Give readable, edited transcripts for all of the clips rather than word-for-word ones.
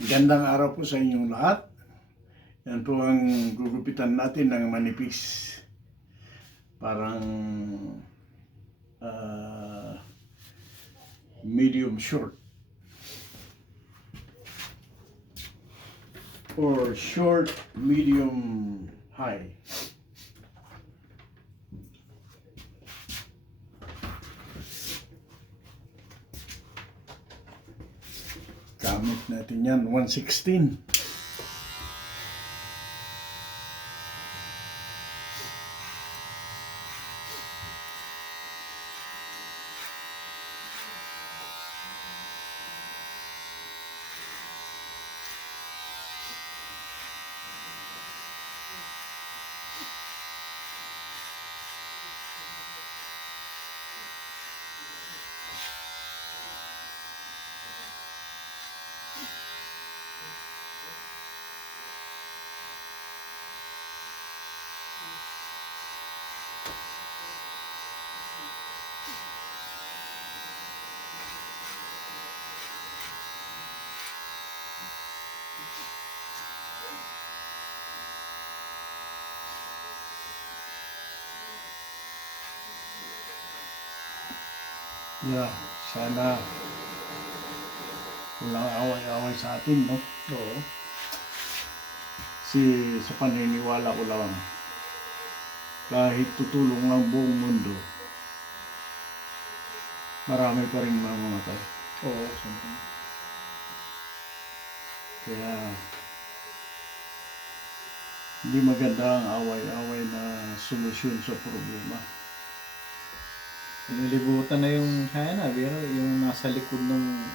Gandang araw po sa inyong lahat. Yan po ang gugupitan natin ng manipis. Parang medium short. Or short, medium, high. Gamit natin yan, 116. Yeah, sana walang away-away sa atin, no? Oo. Sa paniniwala ko lang, kahit tutulong ang buong mundo, marami pa rin mamamatay. Oo, siyempre. Kaya, hindi maganda ang away-away na solusyon sa problema. Nilibutan na yung China, pero yung nasa likod ng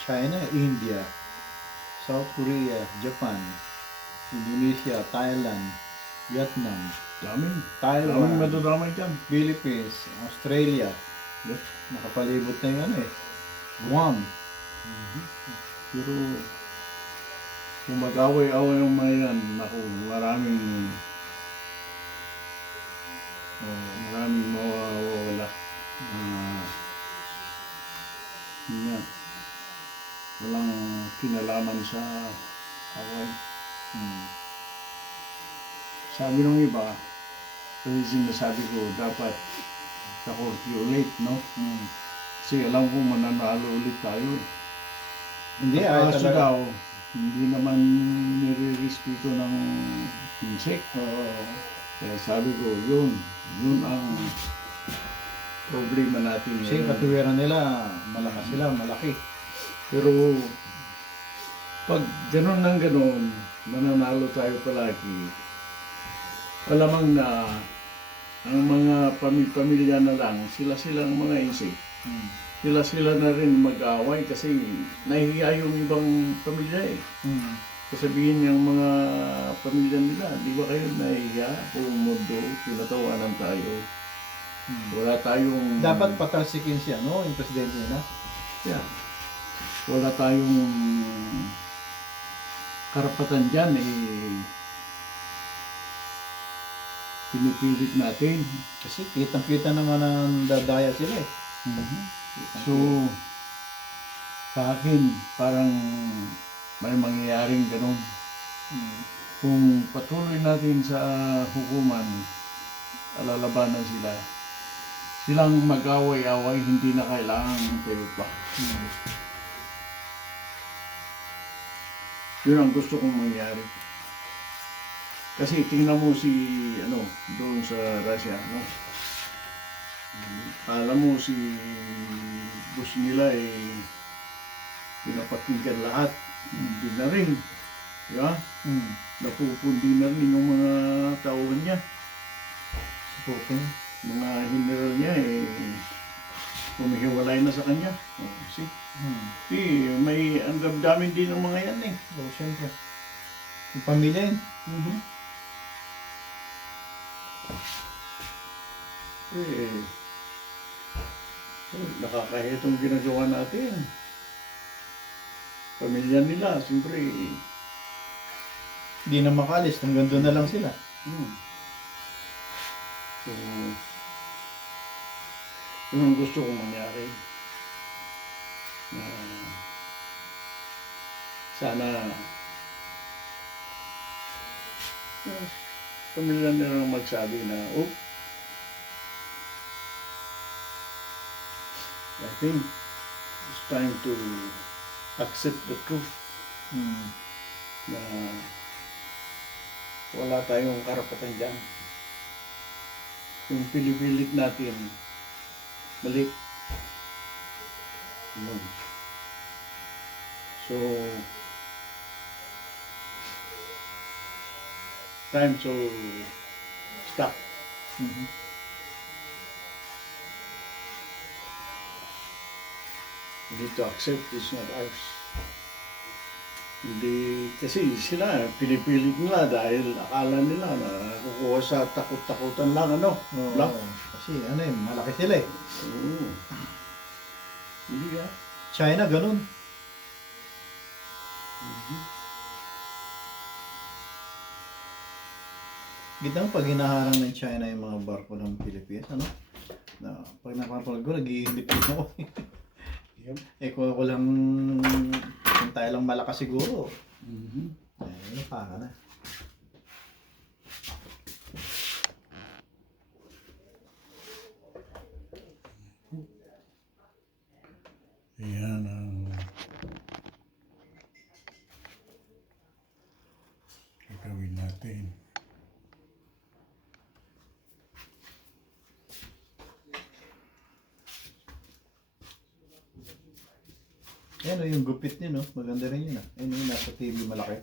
China, India, South Korea, Japan, Indonesia, Thailand, Vietnam, Daming Taiwan, madadamay dyan. Philippines, Australia. Yes. Nakapalibot na yung Guam. Pero, kung mag-away-away ang mga yan, naku, maraming mawawala. Yan. Walang kinalaman sa away. Sabi ng iba, kasi sinasabi ko, dapat sa korte ulit, no? Kasi alam ko mananalo ulit tayo. Hindi, Kaso talaga. daw, hindi naman nire-respeto ng insect. Kaya sabi ko, yun ang problema natin. Kasi katuwiran nila, malakas sila, malaki. Pero, pag gano'n ng gano'n, mananalo tayo palagi, alamang na ang mga pamilya na lang, sila ang mga insect. Sila na rin mag-away kasi nahihiya yung ibang pamilya eh. Sasabihin ng mga pamilya nila, di ba kayo nahihiya? Buong mundo, tinatawanan tayo. Wala tayong... Dapat patalsikin siya, no? Yung presidente nila. Yeah. Wala tayong karapatan dyan eh. Pinipilit natin. Kasi kitang-kita naman ang dadaya sila eh. So, sa akin, parang may mangyayaring ganun. Kung patuloy natin sa hukuman, alalabanan sila. Silang mag-away-away, hindi na kailangan tayo pa. Yun ang gusto kong mangyari. Kasi tingnan mo doon sa Russia, no? Alam mo si boss nila pinapakinggan lahat. Hindi na rin. Di ba? Napupundi na rin yung mga tauhan niya. Putin. Mga general niya humihiwalay na sa kanya. May ang damdamin din ng mga yan eh. Oo, siyempre. Yung pamilya yun. Nakakahiya itong ginagawa natin. Pamilya nila, siyempre. Hindi na makalis, hanggang doon na lang sila. So, yun ang gusto kong mangyari. sana pamilya nila magsabi na, oh, I think it's time to accept the truth Mm. na wala tayong karapatan dyan. Yung pinipilit natin, mali. Yun. So, time to stop. Mhm. We need to accept it's not ours. Hindi, kasi sila, pinipilit nila dahil akala nila na kukuha sa takot-takutan lang, ano? Oo. Bluff. Kasi ano yun, malaki sila eh. Oo. Hindi ka. China, ganun. Gitang pag hinaharang ng China yung mga barko ng Pilipinas, ano? Na, pag napapanood ko, nag-iinip din ako. Yep. Kung ako lang, kung tayo lang malakas siguro. Mhm. Ano pa ka na? Yan ang gagawin natin. Yan o, yung gupit niya, no? Maganda rin yun, ah. Yan yung nasa TV malaki.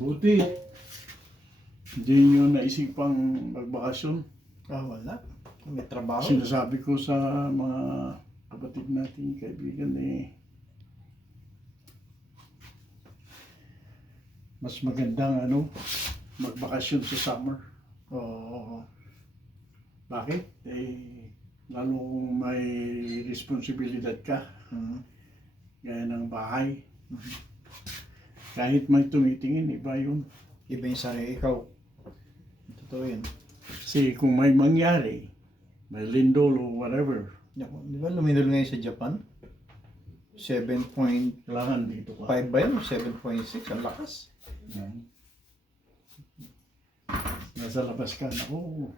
Buti, hindi nyo naisipang magbakasyon. Wala. May trabaho. Sinasabi ko sa mga kapatid natin, kaibigan mas magandang magbakasyon sa summer. Oo. Bakit? Lalong may responsibilidad ka, gaya ng bahay. Kahit may tumitingin, iba yun. Iba yung sarili ikaw. Totoo yun. Kasi kung may mangyari, may lindol o whatever, Di ba luminol ngayon sa Japan? 7.5 kailangan dito ka. ba yun? 7.6? Ang lakas. Nasa labas ka, naku.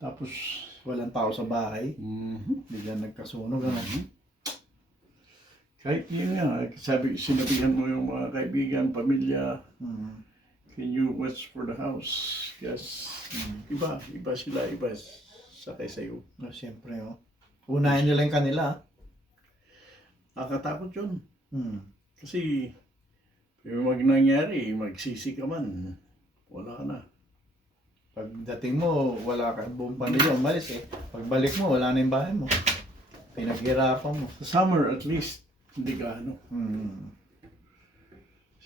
Tapos, Walang tao sa bahay. Biglang nagkasunog. kahit yun nga, sinabihan mo yung mga kaibigan, pamilya, can you watch for the house? Yes. Iba sila, iba sa sa'yo. Siyempre, unahin nila yung kanila. Nakakatakot yun. Kasi, pag nangyari, magsisi ka man, wala ka na. Pagdating mo, wala ka, buong pamilya umalis Pagbalik mo, wala na yung bahay mo. Pinaghirapan mo. Sa summer, at least, hindi ka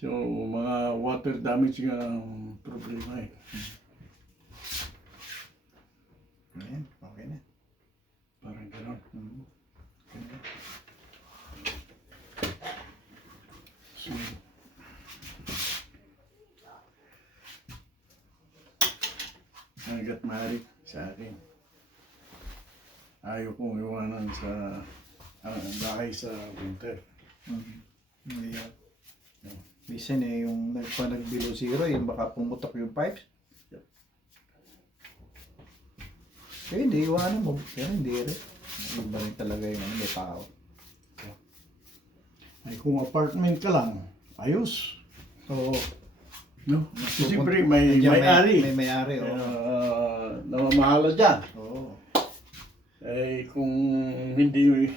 So, mga water damage nga ang problema Ayan, okay na. Parang gano'n. So, hanggat maaari sa akin. Ayaw kong iwanan sa bahay sa winter. Yeah. Minsan yung nag-below zero, yung baka pumutok yung pipes. Kaya hindi, iwanan mo. Kaya hindi rin. Iba rin talaga yung may tao. Ay kung apartment ka lang, ayos. Oo. No? Kasi siyempre may may-ari. May may-ari, Namamahala dyan. Oo. Kung hindi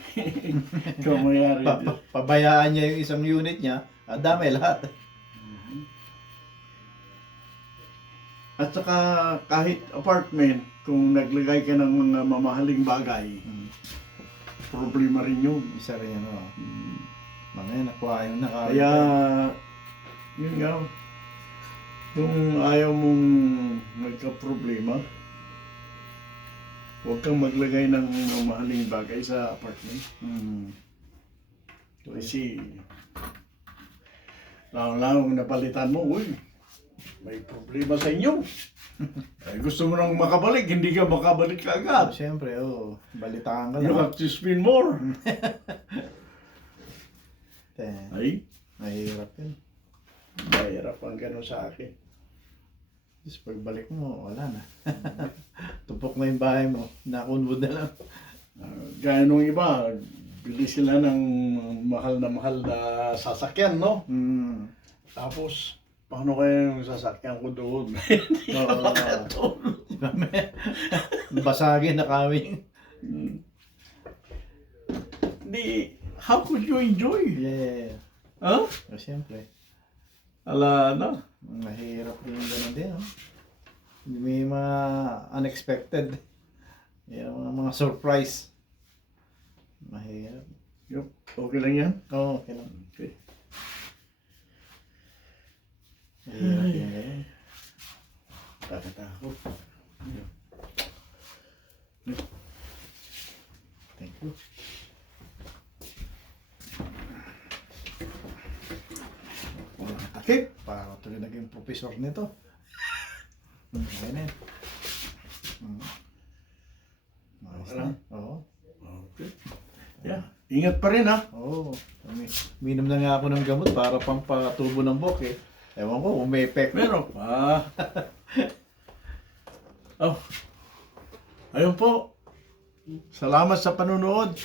ikaw may-ari. Pabayaan niya yung isang unit niya, dami lahat. At saka kahit apartment, kung naglagay ka ng mga mamahaling bagay, problema rin yun. Isa rin yan, mga nakuha yung Kaya, yun nga, kung ayaw mong nagka-problema, huwag kang maglagay ng mamahaling bagay sa apartment. Kasi, lang napalitan mo, uy, may problema sa inyo. Ay, gusto mo nang makabalik, hindi ka makabalik agad. Siyempre, balitaan ka You lang. have to spend more. Ay, Mahirap yun. mahirap ang gano'n sa akin. Tapos pagbalik mo, wala na. Tupok na yung bahay mo. Nakunwood na lang. Gaya nung iba, bili sila ng mahal na sasakyan, no? Tapos, paano kaya yung sasakyan ko doon? Hindi ka makatulog. Basagin na kami. Hindi, how could you enjoy? Yeah. Huh? Siyempre. Ala na. Mahirap yung gano'n din, May mga unexpected. Yung mga surprise. Mahirap. Yup, okay lang yan? Oo, okay lang. Okay. Mahirap yung gano'n. Takatakot. Okay, parang tuloy naging professor nito. Okay na yan. Nice na. Oo. Okay. Yeah. Ingat pa rin ha. Oo. Minom na nga ako ng gamot para pampatubo ng buhok eh. Ewan ko kung may effect. Meron pa. Oh. Ayun po. Salamat sa panunood.